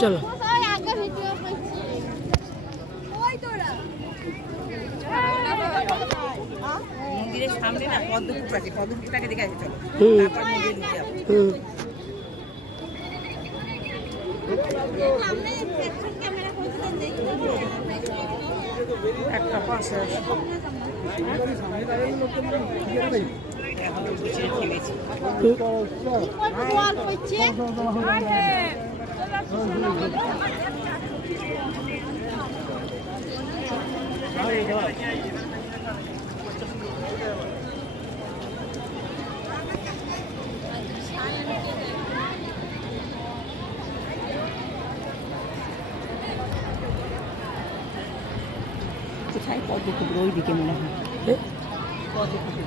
চলো মন্দিরের সামনে না পদ্মপুকুর আছে, পদ্মপুকুরটাকে দেখে আছে। চলো তারপর মন্দিরে ঢুকে যাবো। একটা পাশে এখন তো বুঝে থেমেছি। কোথায় পদ্মপুকুর? ওই দিকে মনে হয় পদ্মপুকুর।